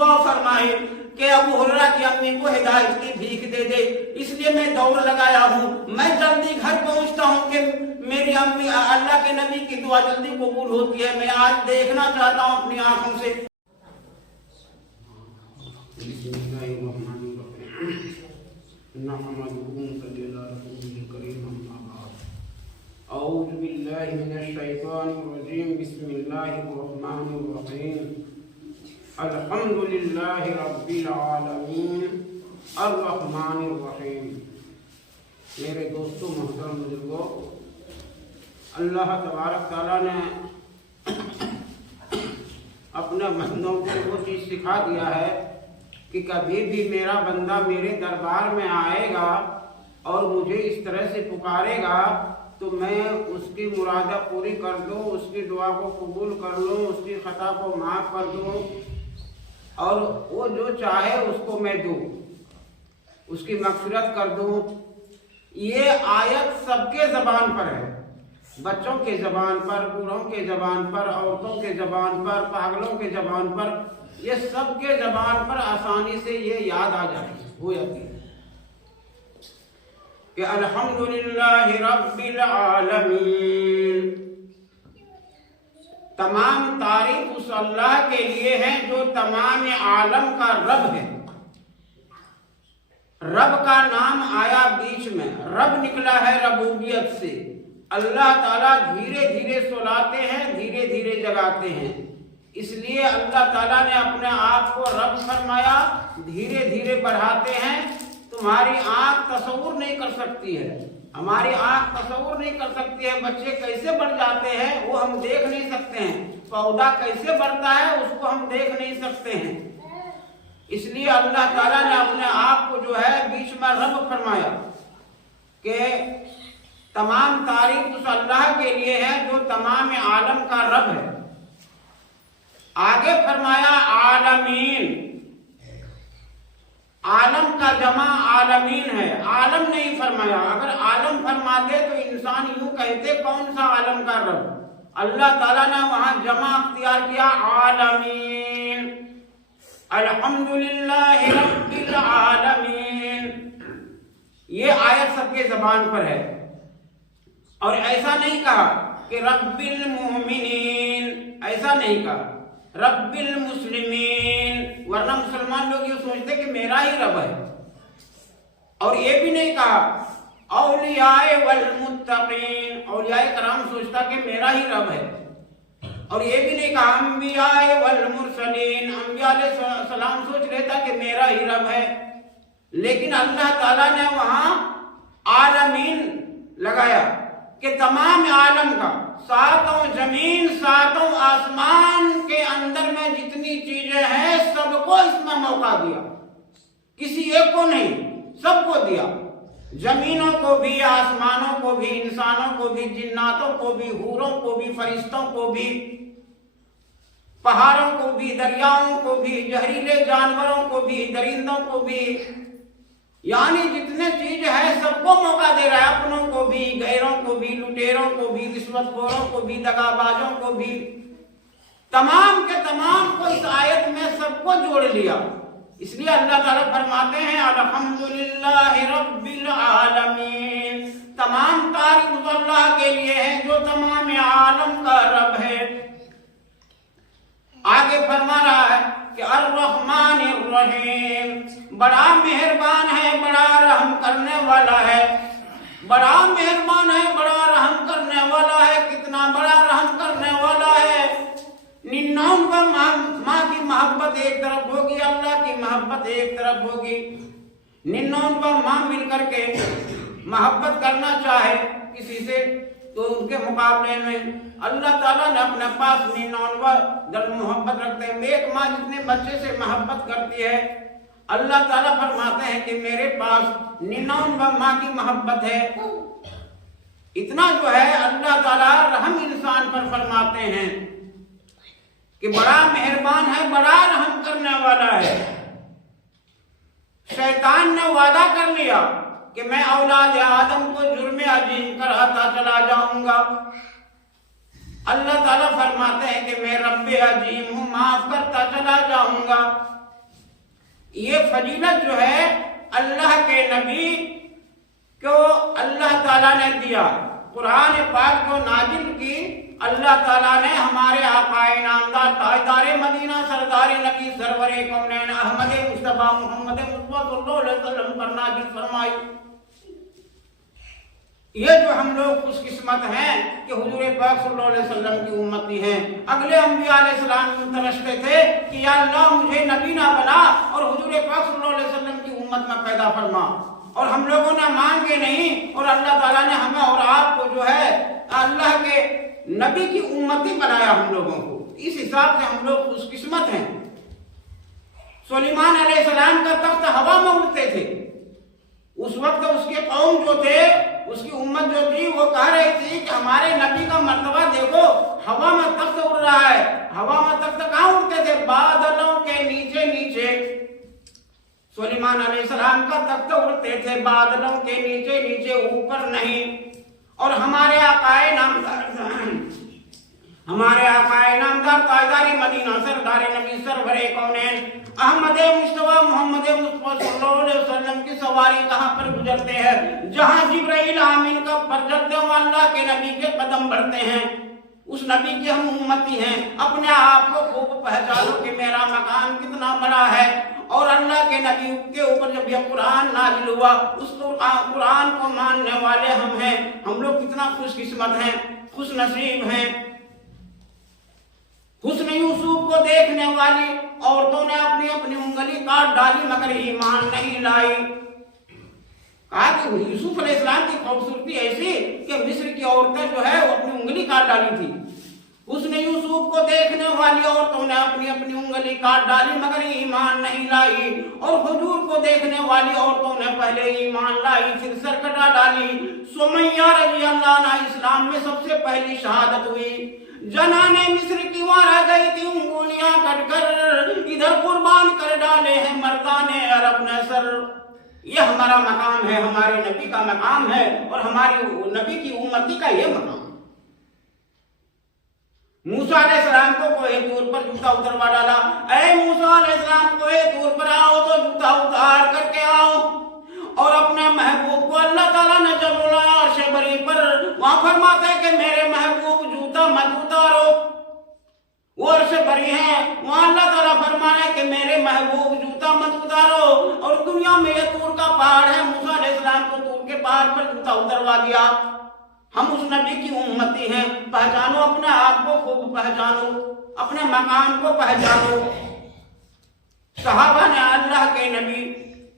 دعا فرمائے کہ ابو ہریرہ کی امی کو ہدایت کی بھیک دے دے، اس لیے میں دوڑ لگایا ہوں، میں جلدی گھر پہنچتا ہوں کہ میری امی اللہ کے نبی کی دعا جلدی قبول ہوتی ہے، میں آج دیکھنا چاہتا ہوں اپنی آنکھوں سے۔ بسم اللہ الرحمن الرحیم نحمدہ صلی اللہ رسول کریم اما بعد اعوذ باللہ من الشیطان الرجیم بسم اللہ الرحمن الرحیم الحمدللہ رب العالمین الرحمن الرحیم۔ میرے دوستوں محترم بزرگوں، اللہ تبارک تعالیٰ نے اپنے بندوں کو وہ چیز سکھا دیا ہے کہ کبھی بھی میرا بندہ میرے دربار میں آئے گا اور مجھے اس طرح سے پکارے گا تو میں اس کی مرادہ پوری کر دوں، اس کی دعا کو قبول کر لوں، اس کی خطا کو معاف کر دوں، اور وہ جو چاہے اس کو میں دوں، اس کی مغفرت کر دوں۔ یہ آیت سب کے زبان پر ہے، بچوں کے زبان پر، بوڑھوں کے زبان پر، عورتوں کے زبان پر، پاگلوں کے زبان پر، یہ سب کے زبان پر آسانی سے یہ یاد آ جاتی ہے کہ الحمدللہ رب العالمین، تمام تعریف اس اللہ کے لیے ہے جو تمام عالم کا رب ہے۔ رب کا نام آیا بیچ میں، رب نکلا ہے ربوبیت سے۔ اللہ تعالیٰ دھیرے دھیرے سلاتے ہیں، دھیرے دھیرے جگاتے ہیں، اس لیے اللہ تعالیٰ نے اپنے آپ کو رب فرمایا۔ دھیرے دھیرے بڑھاتے ہیں، تمہاری آنکھ تصور نہیں کر سکتی ہے، ہماری آنکھ تصور نہیں کر سکتی ہے بچے کیسے بڑھ جاتے ہیں، وہ ہم دیکھ نہیں سکتے ہیں، پودا کیسے بڑھتا ہے اس کو ہم دیکھ نہیں سکتے ہیں۔ اس لیے اللہ تعالیٰ نے اپنے آپ کو جو ہے بیچ میں رب فرمایا کہ تمام تعریف اس اللہ کے لیے ہے جو تمام عالم کا رب ہے۔ آگے فرمایا عالمین، عالم کا جمع عالمین ہے، عالم نہیں فرمایا۔ اگر عالم فرماتے تو انسان یوں کہتے کون سا عالم کا رب؟ اللہ تعالیٰ نے وہاں جمع اختیار کیا، عالمین، الحمدللہ رب العالمین۔ یہ آیت سب کے زبان پر ہے، اور ایسا نہیں کہا کہ رب المؤمنین، ایسا نہیں کہا رب المسلمین، ورنہ مسلمان لوگ یہ سوچتے کہ میرا ہی رب ہے۔ اور یہ بھی نہیں کہا اولیاء والمتقین، اولیاء کرام سوچتا کہ میرا ہی رب ہے۔ اور یہ بھی نہیں کہا انبیاء والمرسلین، انبیاء علیہ السلام سوچ لیتا کہ میرا ہی رب ہے۔ لیکن اللہ تعالیٰ نے وہاں عالمین لگایا کہ تمام عالم کا، ساتوں زمین ساتوں آسمان کے اندر میں جتنی چیزیں ہیں سب کو اس میں موقع دیا، کسی ایک کو نہیں، سب کو دیا، زمینوں کو بھی، آسمانوں کو بھی، انسانوں کو بھی، جناتوں کو بھی، حوروں کو بھی، فرشتوں کو بھی، پہاڑوں کو بھی، دریاؤں کو بھی، زہریلے جانوروں کو بھی، درندوں کو بھی، یعنی جتنے چیز ہے سب کو موقع دے رہا ہے، اپنوں کو بھی، غیروں کو بھی، لٹیروں کو بھی، رشوت خوروں کو بھی، دغابازوں کو بھی، تمام کے تمام کو اس آیت میں سب کو جوڑ لیا۔ اس لیے اللہ تعالیٰ فرماتے ہیں الحمدللہ رب العالمین، تمام تعریف اللہ کے لیے ہے جو تمام عالم کا رب ہے۔ آگے فرما رہا ہے کہ الرحمن الرحیم، بڑا مہربان ہے، بڑا رحم کرنے والا ہے، بڑا مہربان ہے، بڑا رحم کرنے والا ہے۔ کتنا بڑا رحم کرنے والا ہے! 99 ماں کی محبت ایک طرف ہوگی، اللہ کی محبت ایک طرف ہوگی۔ 99 ماں مل کر کے محبت کرنا چاہے کسی سے تو ان کے مقابلے میں اللہ تعالیٰ نے اپنے پاس 99 در محبت رکھتے ہیں۔ ایک ماں جتنے بچے سے محبت کرتی ہے، اللہ تعالیٰ فرماتے ہیں کہ میرے پاس 99 ماں کی محبت ہے۔ اتنا جو ہے اللہ تعالیٰ رحم انسان پر فرماتے ہیں کہ بڑا مہربان ہے، بڑا رحم کرنے والا ہے۔ شیطان نے وعدہ کر لیا کہ میں اولاد آدم کو جرم عظیم کراتا چلا جاؤں گا۔ اللہ تعالیٰ فرماتے ہیں کہ میں رب عظیم ہوں، معاف کرتا چلا جاؤں گا۔ یہ فضیلت جو ہے اللہ کے نبی کو اللہ تعالیٰ نے دیا، قرآن پاک کو نازل کی اللہ تعالیٰ نے ہمارے آقا انعامدار تاجدار مدینہ سردار نبی سرور کونین احمد مصطفیٰ محمد مصطفیٰ صلی اللہ علیہ وسلم پر نازل فرمائی۔ یہ جو ہم لوگ خوش قسمت ہیں کہ حضور پاک صلی اللہ علیہ وسلم کی امتی ہیں۔ اگلے انبیاء علیہ السلام ترستے تھے کہ یا اللہ مجھے نبی نہ بنا اور حضور پاک صلی اللہ علیہ وسلم کی امت میں پیدا فرما، اور ہم لوگوں نے مانگے نہیں، اور اللہ تعالیٰ نے ہمیں اور آپ کو جو ہے اللہ کے نبی کی امتی بنایا ہم لوگوں کو۔ اس حساب سے ہم لوگ خوش قسمت ہیں۔ سلیمان علیہ السلام کا تخت ہوا میں اڑتے تھے، اس وقت اس کے قوم جو تھے، اس کی امت جو تھی، وہ کہہ رہی تھی کہ ہمارے نبی کا مرتبہ دیکھو، ہوا میں تخت اڑ رہا ہے۔ ہوا میں تخت کہاں اڑتے تھے؟ بادلوں کے نیچے نیچے۔ سلیمان علیہ السلام کا تخت اڑتے تھے بادلوں کے نیچے نیچے، اوپر نہیں۔ اور ہمارے آقا نامدار تاجدار مدینہ سردار نبی سرور کونین احمد مصطفیٰ محمد مصطفیٰ صلی اللہ علیہ وسلم کی سواری کہاں پر گزرتے ہیں؟ جہاں جبرائیل امین کا پر چلتے ہو اللہ کے نبی کے قدم بڑھتے ہیں۔ اس نبی کی ہم امتی ہیں۔ اپنے آپ کو خوب پہچانو کہ میرا مقام کتنا بڑا ہے، اور اللہ کے نبی کے اوپر جب یہ قرآن نازل ہوا، اس قرآن کو ماننے والے ہم ہیں۔ ہم لوگ کتنا خوش قسمت ہیں، خوش نصیب ہیں۔ حسن یوسف کو دیکھنے والی عورتوں نے اپنی اپنی انگلی کاٹ ڈالی مگر ایمان نہیں لائی۔ کہا کہ یوسف علیہ السلام کی خوبصورتی ایسی کہ مصر کی عورتیں جو ہے وہ اپنی انگلی کاٹ ڈالی تھی۔ حسن یوسف کو دیکھنے والی عورتوں نے اپنی اپنی انگلی کاٹ ڈالی مگر ایمان نہیں لائی، اور حضور کو دیکھنے والی عورتوں نے پہلے ایمان لائی پھر سر کٹا ڈالی۔ سمیہ رضی اللہ عنہا اسلام میں سب سے پہلی شہادت ہوئی۔ جنانے مصر کی وہاں رہ گئی تھی انگلیاں کٹ کر، ادھر قربان کر ڈالے ہیں مردانے عرب نے سر۔ یہ ہمارا مقام ہے، ہمارے نبی کا مقام ہے، اور ہماری نبی کی امتی کا یہ مقام۔ موسیٰ علیہ السلام کو کوہ طور پر جوتا اتروا ڈالا، اے موسیٰ علیہ السلام کوہ طور پر آؤ تو جوتا اتار کر کے آؤ، اور اپنے محبوب کو اللہ تعالیٰ نے جب بلایا عرش بری پر، وہاں فرماتے ہیں کہ میرے محبوب جوتا مت اتارو۔ وہ عرش بری ہیں، وہاں اللہ تعالیٰ فرمانے کہ میرے محبوب جوتا مت اتارو، اور دنیا میں یہ طور کا پہاڑ ہے، موسیٰ علیہ السلام کو طور کے پہاڑ پر جوتا اتروا دیا۔ ہم اس نبی کی امتی ہیں۔ پہچانو اپنے آپ کو، خوب پہچانو اپنے مقام کو، پہچانو۔ صحابہ نے اللہ کے نبی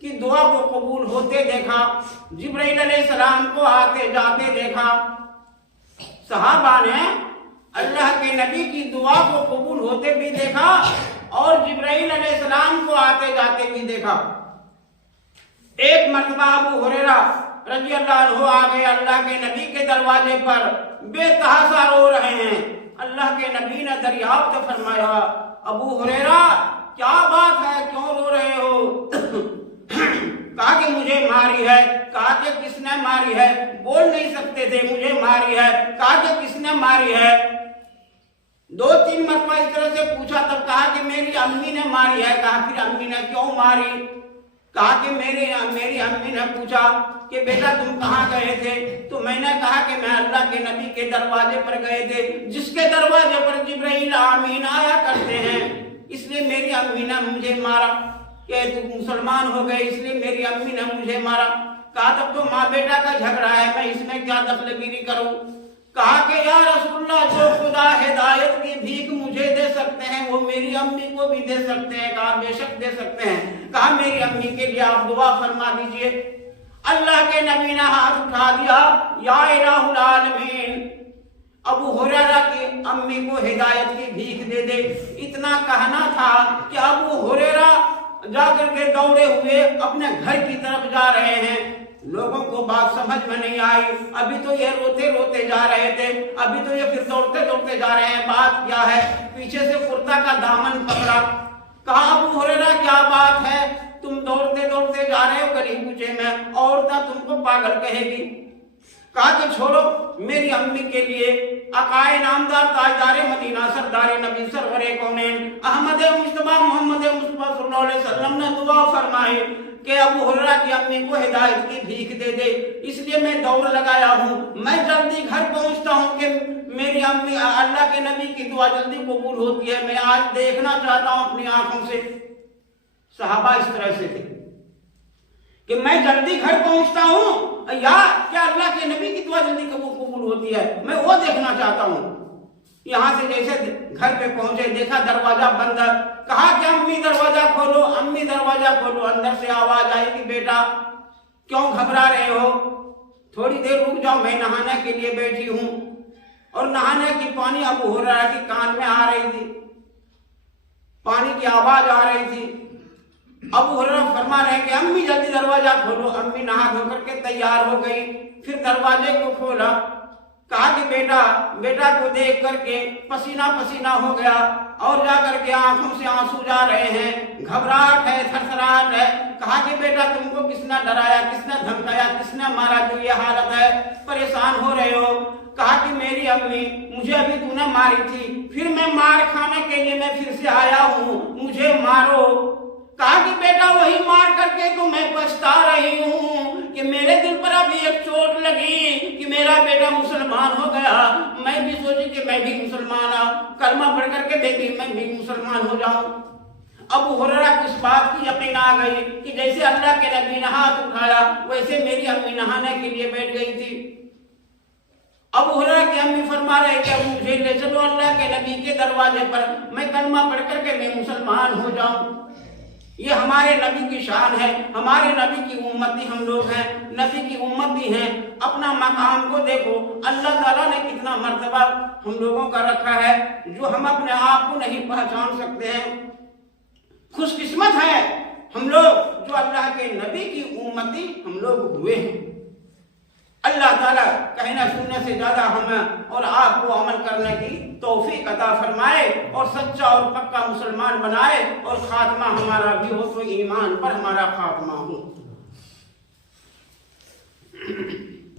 کی دعا کو قبول ہوتے دیکھا، جبرائیل علیہ السلام کو آتے جاتے دیکھا۔ صحابہ نے اللہ کے نبی کی دعا کو قبول ہوتے بھی دیکھا، اور جبرائیل علیہ السلام کو آتے جاتے بھی دیکھا۔ ایک مرتبہ ابو ہریرہ رضی اللہ عنہ آ گئے اللہ کے نبی کے دروازے پر، بے تحاشا رو رہے ہیں۔ اللہ کے نبی نے دریافت فرمایا، ابو ہریرہ کیا بات ہے، کیوں رو رہے ہو؟ کہا کہ مجھے ماری ہے۔ کہا کہ کس نے ماری ہے؟ بول نہیں سکتے تھے، مجھے ماری ہے۔ کہا کہ کس نے ماری ہے؟ دو تین مرتبہ اس طرح سے پوچھا، تب کہا کہ میری امی نے ماری ہے۔ کہا پھر امی نے کیوں ماری؟ کہا کہ میری امی نے پوچھا کہ بیٹا تم کہاں گئے تھے؟ تو میں نے کہا کہ میں اللہ کے نبی کے دروازے پر گئے تھے، جس کے دروازے پر جبرائیل امین آیا کرتے ہیں، اس لیے میری امی نے مجھے مارا کہ تم مسلمان ہو گئے، اس لیے میری امی نے مجھے مارا۔ کہا تب تو ماں بیٹا کا جھگڑا ہے، میں اس میں کیا دخل گیری کروں؟ کہا کہ یا رسول اللہ جو خدا ہدایت کی بھیک مجھے دے سکتے ہیں وہ میری امی کو بھی دے سکتے ہیں۔ کہا بے شک دے سکتے ہیں۔ کہا میری امی کے لیے آپ دعا فرما دیجئے۔ اللہ کے نبی نے ہاتھ اٹھا دیا، یا الہ العالمین ابو ہریرہ کی امی کو ہدایت کی بھیک دے دے۔ اتنا کہنا تھا کہ ابو ہریرہ جا کر کے دوڑے ہوئے اپنے گھر کی طرف جا رہے ہیں۔ لوگوں کو بات سمجھ میں نہیں آئی، ابھی تو یہ روتے روتے جا رہے تھے، ابھی تو یہ پھر دوڑتے دوڑتے جا رہے ہیں، بات کیا ہے؟ پیچھے سے کرتا کا دامن پکڑا۔ کہا ابو ہریرہ کیا بات ہے، تم دوڑتے دوڑتے جا رہے ہو گلی کوچے میں، عورتیں تم کو پاگل کہے گی۔ کہا کہ چھوڑو میری امی کے لیے عقائے نامدار تاجدار مدینہ سردار نبی سرور کونین احمد مصطفیٰ محمد مصطفیٰ صلی اللہ علیہ وسلم نے دعا فرمائی کہ ابو ہریرہ کی امی کو ہدایت کی بھیک دے دے، اس لیے میں دوڑ لگایا ہوں، میں جلدی گھر پہنچتا ہوں کہ میری امی اللہ کے نبی کی دعا جلدی قبول ہوتی ہے، میں آج دیکھنا چاہتا ہوں اپنی آنکھوں سے۔ صحابہ اس طرح سے تھے کہ میں جلدی گھر پہنچتا ہوں یا کیا اللہ کے نبی کی دعا جلدی قبول ہوتی ہے، میں وہ دیکھنا چاہتا ہوں۔ یہاں سے جیسے گھر پہ پہنچے دیکھا دروازہ بند، کہا کہ امی دروازہ کھولو، امی دروازہ کھولو۔ اندر سے آواز آئی کہ بیٹا کیوں گھبرا رہے ہو، تھوڑی دیر رک جاؤ، میں نہانے کے لیے بیٹھی ہوں۔ اور نہانے کی پانی ابو ہریرہ کے کان میں آ رہی تھی، پانی کی آواز آ رہی تھی۔ ابو ہریرہ فرما رہے ہیں کہ امی جلدی دروازہ کھولو۔ امی نہا دھو کر کے تیار ہو گئی، پھر دروازے کو کھولا، کہا کہ بیٹا کو دیکھ کر کے پسینہ پسینہ ہو گیا اور جا کر کے آنکھوں سے آنسو جا رہے ہیں، گھبراہٹ ہے، تھرتھراہٹ ہے۔ کہا کہ بیٹا تم کو کس نے ڈرایا، کس نے دھمکایا، کس نے مارا جو یہ حالت ہے، پریشان ہو رہے ہو؟ کہا کہ میری امی مجھے ابھی تو نے ماری تھی، پھر میں مار کھانے کے لیے میں پھر سے آیا ہوں، مجھے مارو۔ کہا کہ بیٹا وہی مار کر کے تو میں پچھتا رہی ہوں کہ میرے دل پر ابھی ایک چوٹ لگی کہ میرا بیٹا مسلمان ہو گیا، میں بھی سوچی کہ میں بھی مسلمان کلمہ پڑھ کر کے میں بھی مسلمان ہو جاؤں۔ ابو ہریرہ کو اس بات کی یقین آ گئی کہ جیسے اللہ کے نبی نے ہاتھ اٹھایا ویسے میری امی نہانے کے لیے بیٹھ گئی تھی۔ ابو ہریرہ کی امی فرما رہے کہ ابو مجھے لے چلو اللہ کے نبی کے دروازے پر، میں کلمہ پڑھ کر کے میں مسلمان ہو جاؤں۔ یہ ہمارے نبی کی شان ہے، ہمارے نبی کی امتی ہم لوگ ہیں، نبی کی امتی ہیں۔ اپنا مقام کو دیکھو، اللہ تعالیٰ نے کتنا مرتبہ ہم لوگوں کا رکھا ہے جو ہم اپنے آپ کو نہیں پہچان سکتے ہیں۔ خوش قسمت ہے ہم لوگ جو اللہ کے نبی کی امتی ہم لوگ ہوئے ہیں۔ اللہ تعالیٰ کہنا سننے سے زیادہ ہمیں اور آپ کو عمل کرنے کی توفیق عطا فرمائے اور سچا اور پکا مسلمان بنائے، اور خاتمہ ہمارا بھی ہو تو ایمان پر ہمارا خاتمہ ہو۔